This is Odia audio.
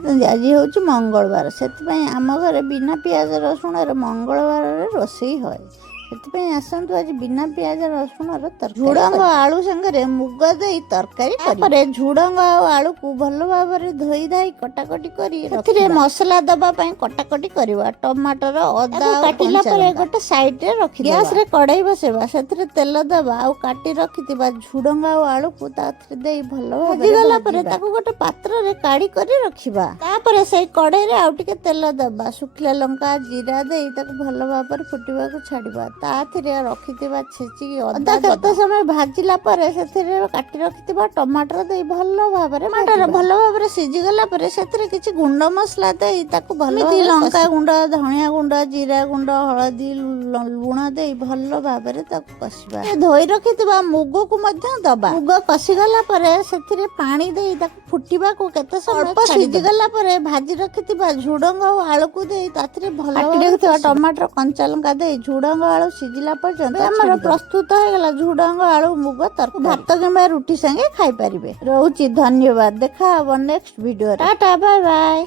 ଆଜି ହେଉଛି ମଙ୍ଗଳବାର, ସେଥିପାଇଁ ଆମ ଘରେ ବିନା ପିଆଜ ରସୁଣରେ ମଙ୍ଗଳବାରରେ ରୋଷେଇ ହୁଏ। ସେଥିପାଇଁ ଆସନ୍ତୁ ଆଜି ବିନା ପିଆଜ ରସୁଣର ତରକାରୀ। ଝୁଡ଼ଙ୍ଗ ଆଳୁ ସାଙ୍ଗରେ ମୁଗ ଦେଇ ତରକାରୀ ପରେ ଝୁଡ଼ଙ୍ଗ ଆଉ ଆଳୁକୁ ଭଲ ଭାବରେ ଧୋଇ ଧାଇ କଟାକଟି କରି ସେଥିରେ ମସଲା ଦେବା ପାଇଁ କଟାକଟି କରିବା। ଟମାଟର, ଅଦା କାଟିଲା ପରେ ଗୋଟେ ସାଇଡରେ ରଖିବା। ଗ୍ୟାସରେ କଡ଼େଇ ବସେଇବା, ସେଥିରେ ତେଲ ଦେବା ଆଉ କାଟି ରଖିଥିବା ଝୁଡ଼ଙ୍ଗ ଆଉ ଆଳୁକୁ ତାଥିରେ ଦେଇ ଭଲ ଭାଜିଗଲା ପରେ ତାକୁ ଗୋଟେ ପାତ୍ରରେ କାଢି କରି ରଖିବା। ତାପରେ ସେଇ କଡ଼େଇରେ ଆଉ ଟିକେ ତେଲ ଦେବା, ଶୁଖିଲା ଲଙ୍କା, ଜିରା ଦେଇ ତାକୁ ଭଲ ଭାବରେ ଫୁଟିବାକୁ ଛାଡ଼ିବା। ତାଥିରେ ରଖିଥିବା ଛେଚିକି ଅଦା କେତେ ସମୟ ଭାଜିଲା ପରେ ସେଥିରେ କାଟି ରଖିଥିବା ଟମାଟର ଦେଇ ଭଲ ଭାବରେ ସିଝିଗଲା ପରେ ସେଥିରେ କିଛି ଗୁଣ୍ଡ ମସଲା ଦେଇ ତାକୁ ଭଲ ଲଙ୍କା ଗୁଣ୍ଡ, ଧଣିଆ ଗୁଣ୍ଡ, ଜିରା ଗୁଣ୍ଡ, ହଳଦୀ, ଲୁଣ ଦେଇ ଭଲ ଭାବରେ ତାକୁ କଷିବା। ଧୋଇ ରଖିଥିବା ମୁଗକୁ ମଧ୍ୟ ଦବା। ମୁଗ କଷିଗଲା ପରେ ସେଥିରେ ପାଣି ଦେଇ ତାକୁ ଫୁଟିବାକୁ କେତେ ସମୟ ସିଝିଗଲା ପରେ ଭାଜି ରଖିଥିବା ଝୁଡ଼ଙ୍ଗ ଆଉ ଆଳୁକୁ ଦେଇ ତାଥିରେ ଭଲ ରଖିଥିବା ଟମାଟର, କଞ୍ଚା ଲଙ୍କା ଦେଇ ଝୁଡ଼ଙ୍ଗ ଆଳୁ ସିଝିଲା ପର୍ଯ୍ୟନ୍ତ ଆମର ପ୍ରସ୍ତୁତ ହେଇଗଲା ଝୁଡ଼ଙ୍ଗ ଆଳୁ ମୁଗ ତରକାରୀ। ଭାତ କିମ୍ବା ରୁଟି ସାଙ୍ଗେ ଖାଇପାରିବେ। ରହୁଛି, ଧନ୍ୟବାଦ। ଦେଖା ହବ ନେକ୍ସଟ ଭିଡିଓରେ। Tata, bye bye.